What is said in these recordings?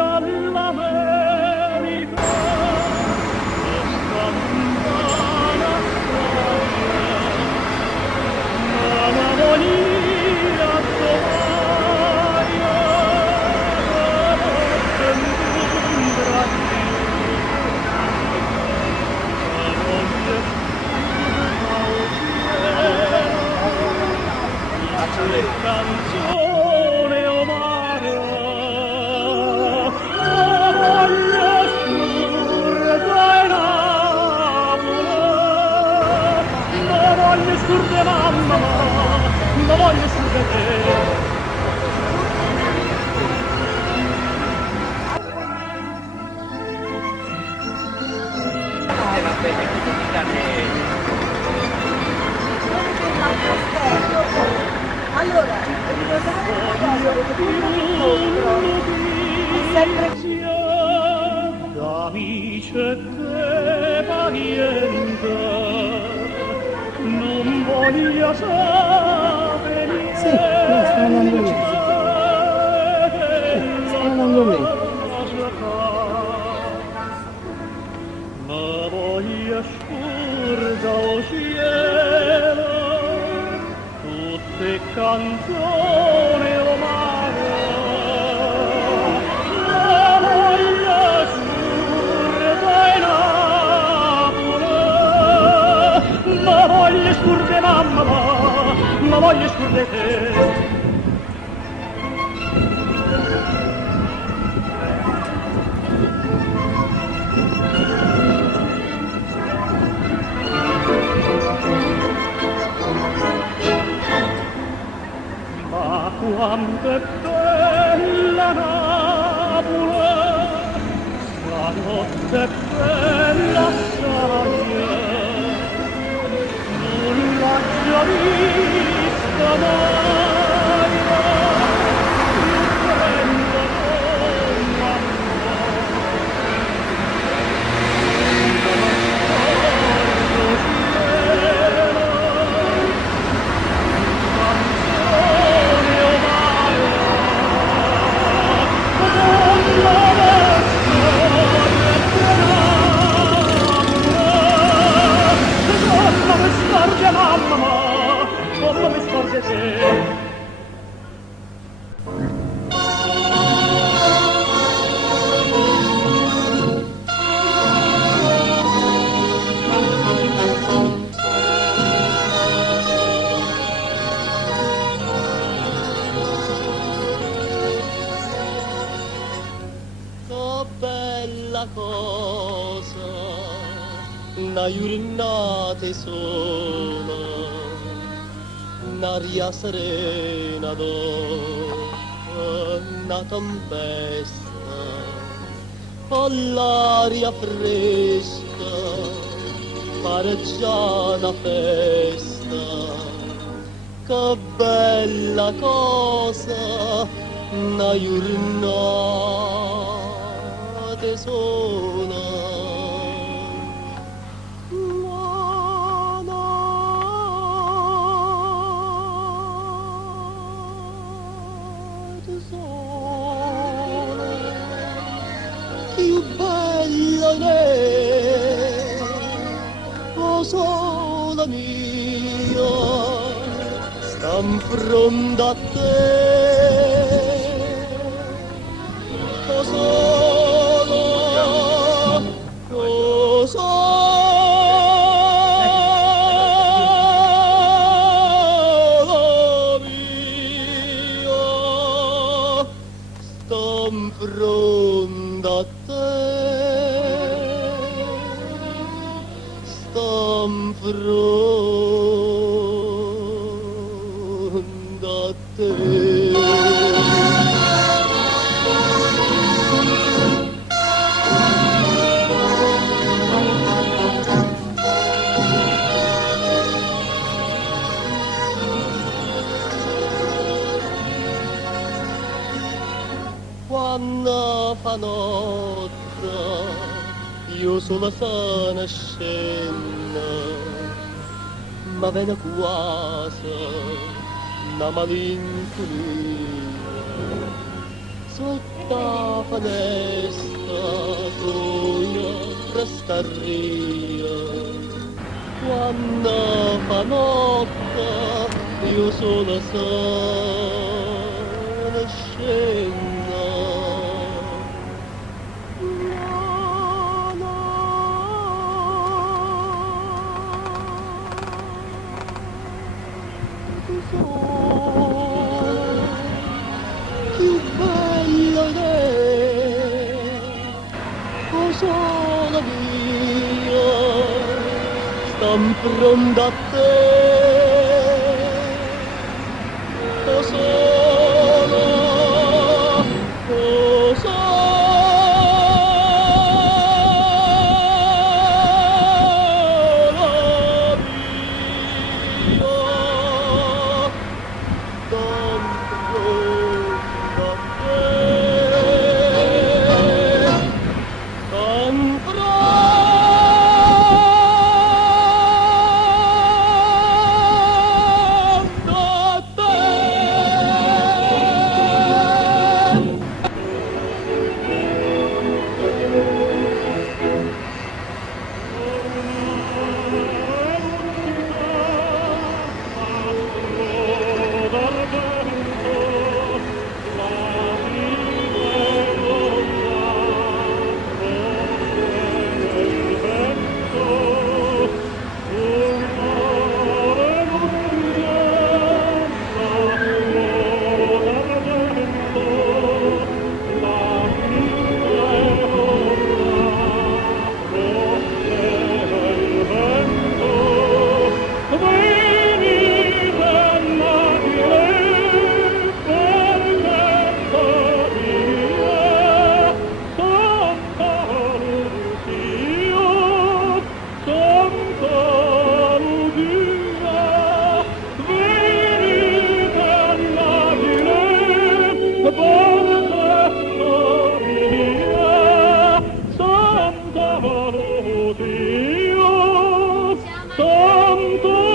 all'America, questa lontana storia, ma voglia somaia, notte in Brasile, voglia canzone omara, voglia scurda in amore, voglia scurda mamma, voglia scurda te. Allora, sempre d'amici e te pariente, non voglio sapere niente. Sì, sta andando lì. Sta andando lì. Ma voglio scurda o cielo, tutte canzoni omara, la voglia scurda in amore, la voglia scurda mamma, la voglia scurda te. Ma quanto è bella Napoli, stanotte è bella assai, non l'ha già vista mai, più bella non mamma, come mi scorge te. Che bella cosa, una giornata sola, un'aria serena una tempesta, con l'aria fresca, pare già una festa. Che bella cosa, una giornata sola. Più bella è, oh sola mia, sta in fronte a te, oh sola, oh sola mia, sta in fronte a te, sta in fronte a te. Quando fa notte io sono sana scena, ma viene quasi una malinconia, sotto la finestra tua restaria. Quando fa notte io sono sola scena. Più bello che sola mia, stan pronta a te, sola, sola mia.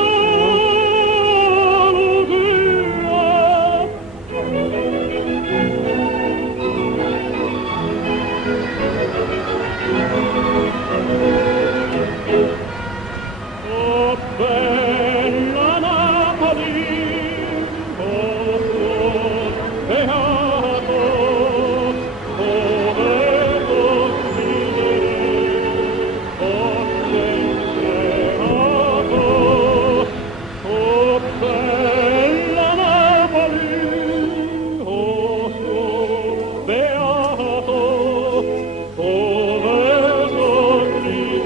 Oh, bella Napoli, oh, tuo beato, dove vivere, oh, sempre amato. Oh, bella Napoli, oh, tuo beato, dove sorridere.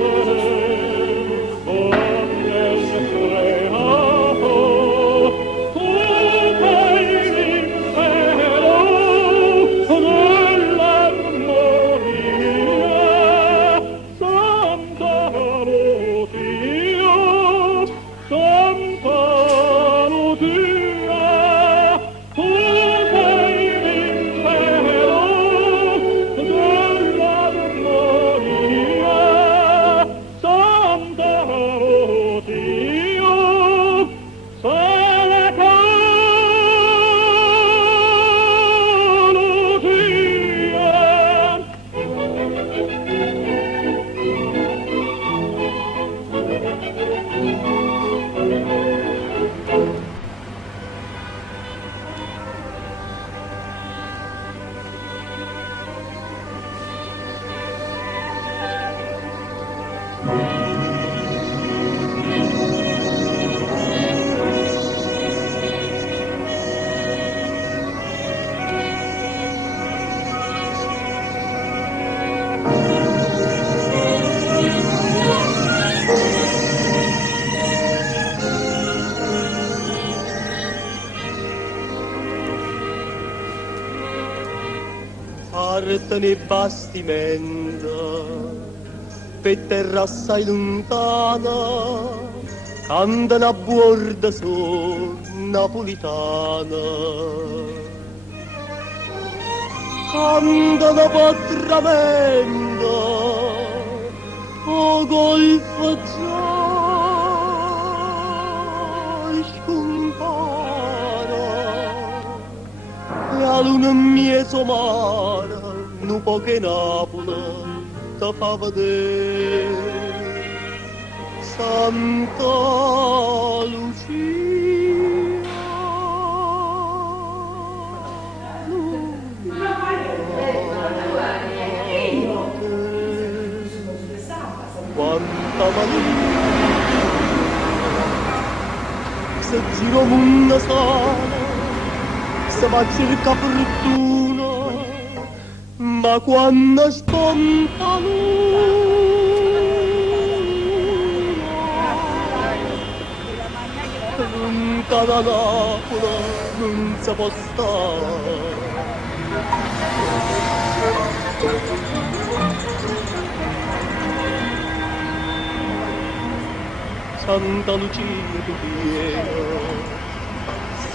Partono i bastimenti per terra assai lontana, cantano a bordo su napolitana, cantano patramento o golfo già scompara. la luna mia somara, nu po' che Napoli ti fa vedere. Santa Lucia, quanta malia, se giro una sana, se va a cercare fortuna, ma quando sponta lontana da Napoli non si può stare. Santa Lucia tu piena,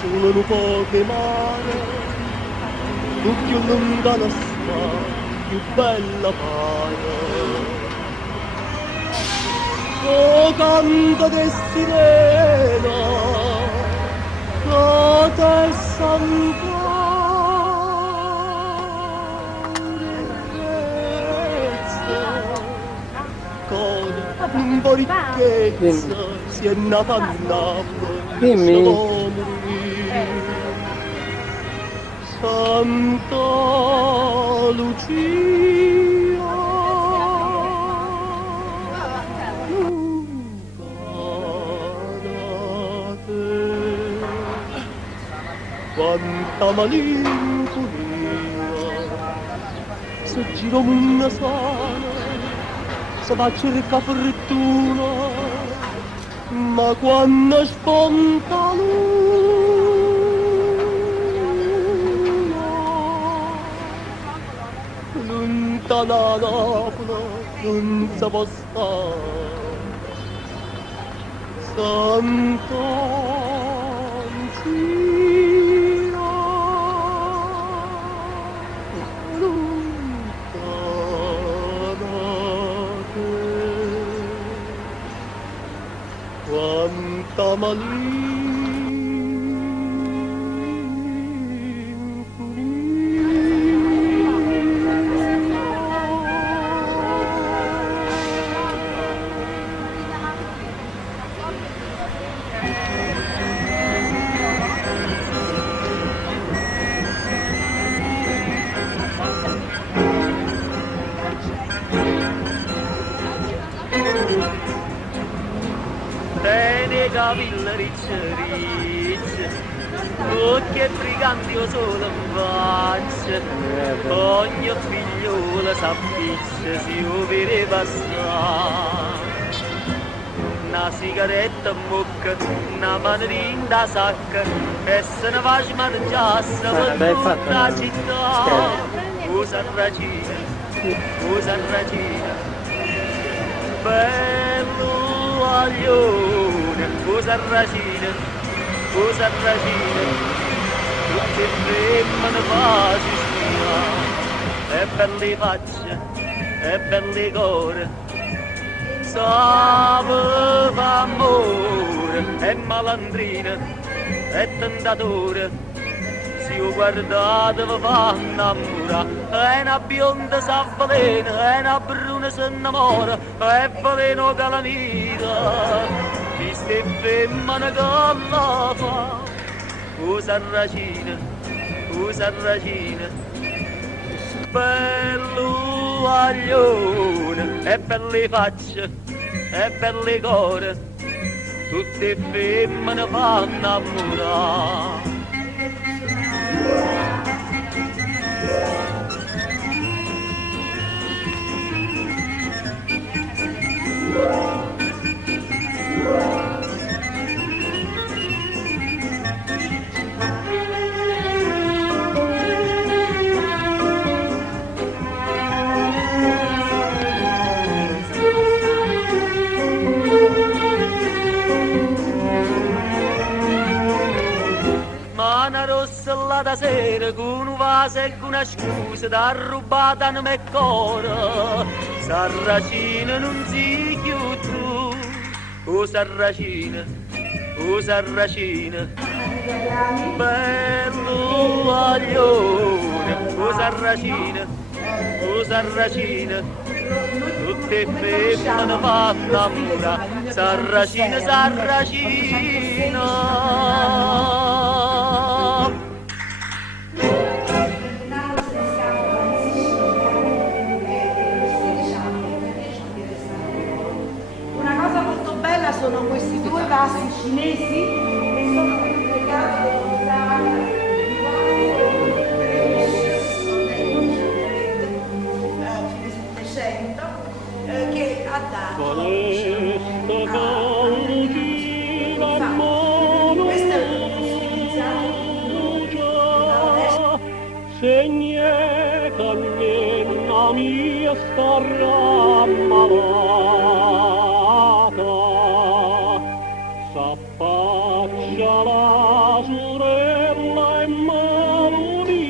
solo un po' che mare, tu più lontana sta, più bella pare. Oh, canta de sirena, canta e santa rezza, coda un po' ricchezza, si è nata a Napoli, Dimmi. siamo morire. Santa Lucia, quanta malinconia, se giro una sana, se va a cercare fortuna, ma quando sponta luna, lontana Napoli non si può stare. Santa Lucia, lontana te, quanta Bene capilla riccia riccia, occhi e briganti o solo in faccia, ogni figliola s'appiccia si vede passare. Una sigaretta in bocca, una mandarina da sacca, e se ne va a mangiare per tutta la città. Usa ragina, bello aglione, usa ragina, tutte femmine facci stia, e belle facce, e belle core, sapeva amore, e malandrina, e tentatore, se io guardate vi fa innamorare, e una bionda s'avvelena, e una bruna s'innamora, e veleno che la mira, di ste femmine che la fa, usa ragina, bello aglione, e belle facce, e belle core, tutte femmine fanno innamorare. Mana rossa là da sera con un vaso e con una scusa da rubata nel mio cuore. Sarracina non si chiude, o sarracina, bello aglione, o sarracina, tutte femmine vanno a mura, sarracina. Una cosa molto bella sono questi due vasi cinesi che sono legati fine Settecento che ha dato questa è segne canna mia starra ammalata, s'affaccia la sorella e malunita,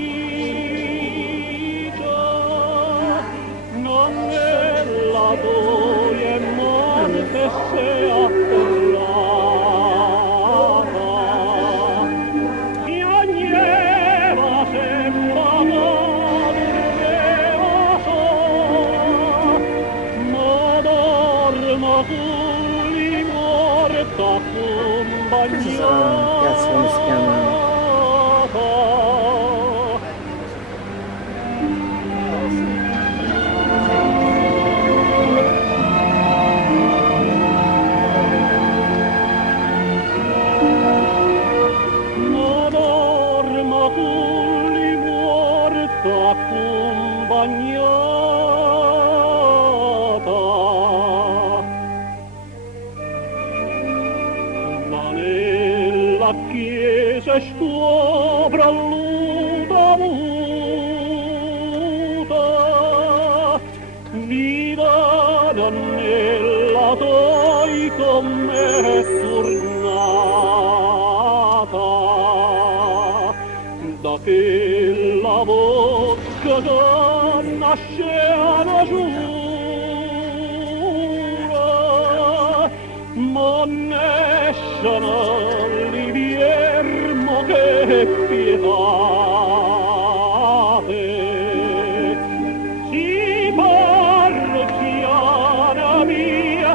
non è la tua e morte se afferrata. Piagneva sembra Cazzo, come si chiama? Madorma culli morta accompagnata, ma nella chiesa scopre l'uta muta, vida nella toi con me tornata, da che la bocca che nasce una giura, ma nessuno li viermo che pietate. Si parchiana mia a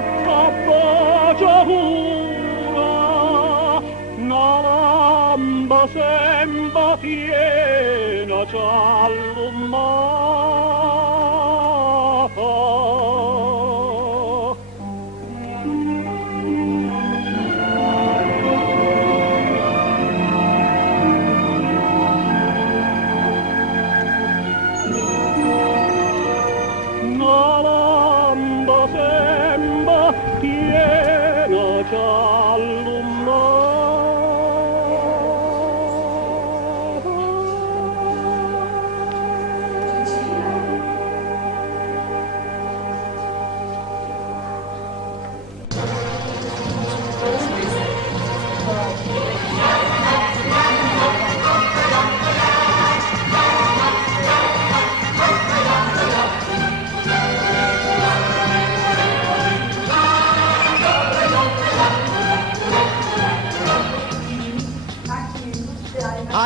bacia pura, una lamba sembra piena c'allumata. Una lamba sembra piena c'allumata.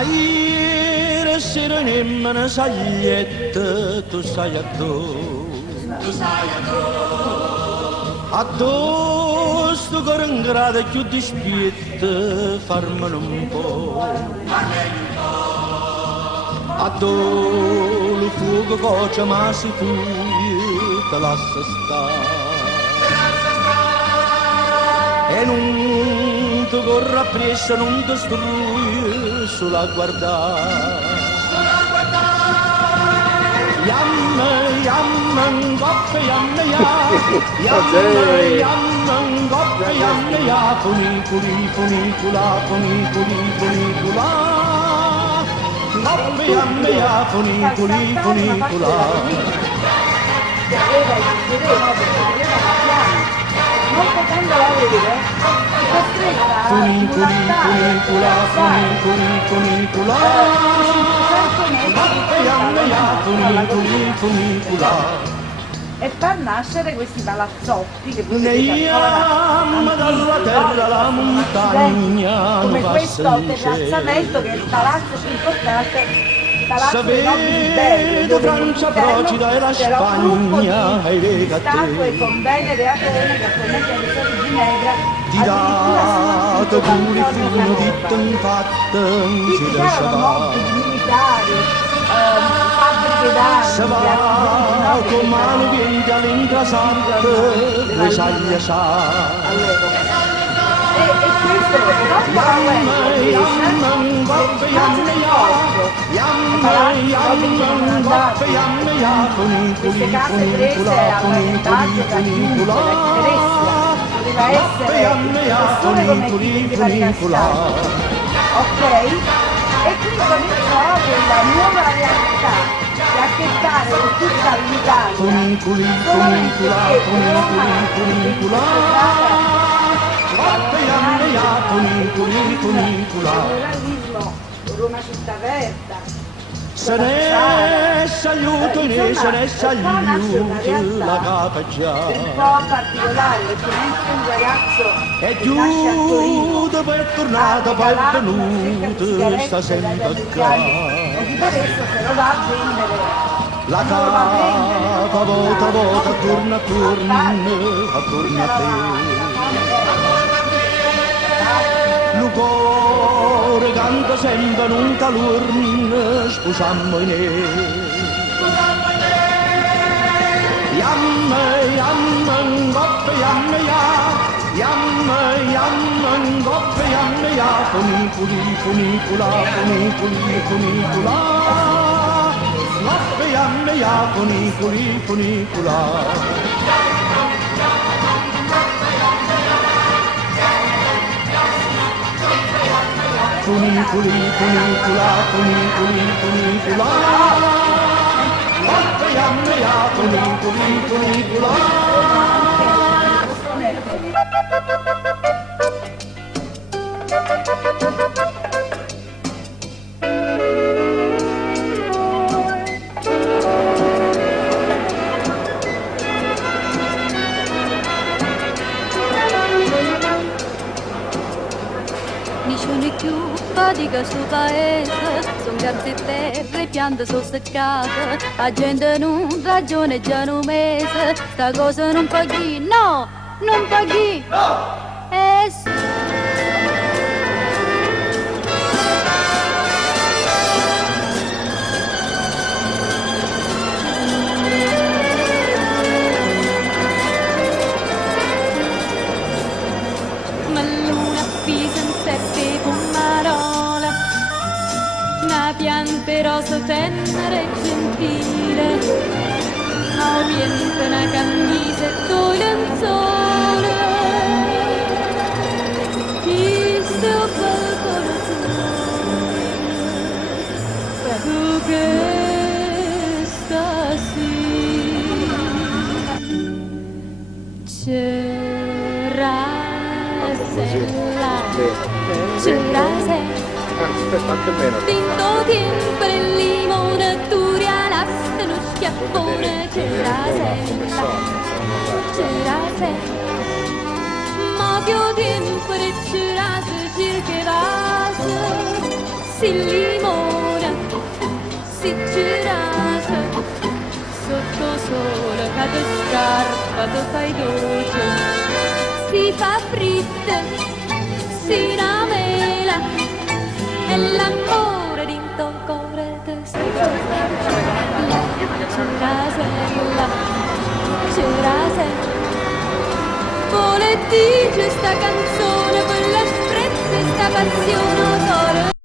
Ieri sera nemmeno saglietta, tu stai addosso sto cuore in grado più dispietta, farmene un po', addosso il fuoco cocia ma si tu te lascia stare, e non ti corre appresso, non ti strui, solo a guardare. Yamma, ngoppe, yamma, ngoppe, yamma, funicula, funicula, ngoppe, yamma, funicula. non potendola vedere, è costretta a Funicula. e far nascere questi palazzotti che voi Ne vedete ancora chiama dalla terra la montagna, come non questo passa luce. terrazzamento che è il palazzo più importante, il palazzo dei nobili belli, Sapevo dove Francia procida e la c'era un gruppo Spagna, e di vega statue te. con Venere e Atene che attualmente è all'Isola di Ginevra, Ti dato pure fino di fatta, qui ci ci da erano nobili, militari, fabbriche se va d'arte, con mano piena all'ingrasante, vesaglia sa. e questo dopo la guerra Yamman, goppe, yamme, ya. Yamman, goppe, yamme, ya. queste case prese all'arrembaggio da chiunque la interesse, doveva essere il come chi vendeva le castanze, ok? E qui cominciò quella nuova realtà che ha a che fare con tutta l'Italia, solamente che Roma il Roma città aperta, se ne aiuto, se ne aiuto, la capa già. un po' particolare perché mentre un ragazzo E che nasce a Torino giù per tornata, poi è venuto, sta sempre qua. e di adesso se lo va a vendere, La capa volta, volta, torna, torna a te. Lo cuore canta sempre in un calorno, sposammo in Yamme, goppe, yamme, ya. Yamme, goppe, yamme, ya. Funicula. Goppe, yamme, ya. Funicula. Funicula. Goppe, yamme, ya. Funicula. Più fatica sul paese, son case e terre, piante sono seccate, la gente non ragiona già un mese, sta cosa non paghi, no, non paghi, no! Sì. Piante rosa tenera e gentile, orienta una camisa e due lenzuola, questo bel corazzone, tu che stasera c'era Tinto tiempo il limone, turia l'asta, lo schiaffone, c'era ma più tempo e c'era circa vase, si limone, si c'era sotto sole, cade scarpa, tu fai dolce, si fa fritte, si ramela, e l'amore dentro il cuore te c'era vuole dire sta canzone per la sprezza e sta passione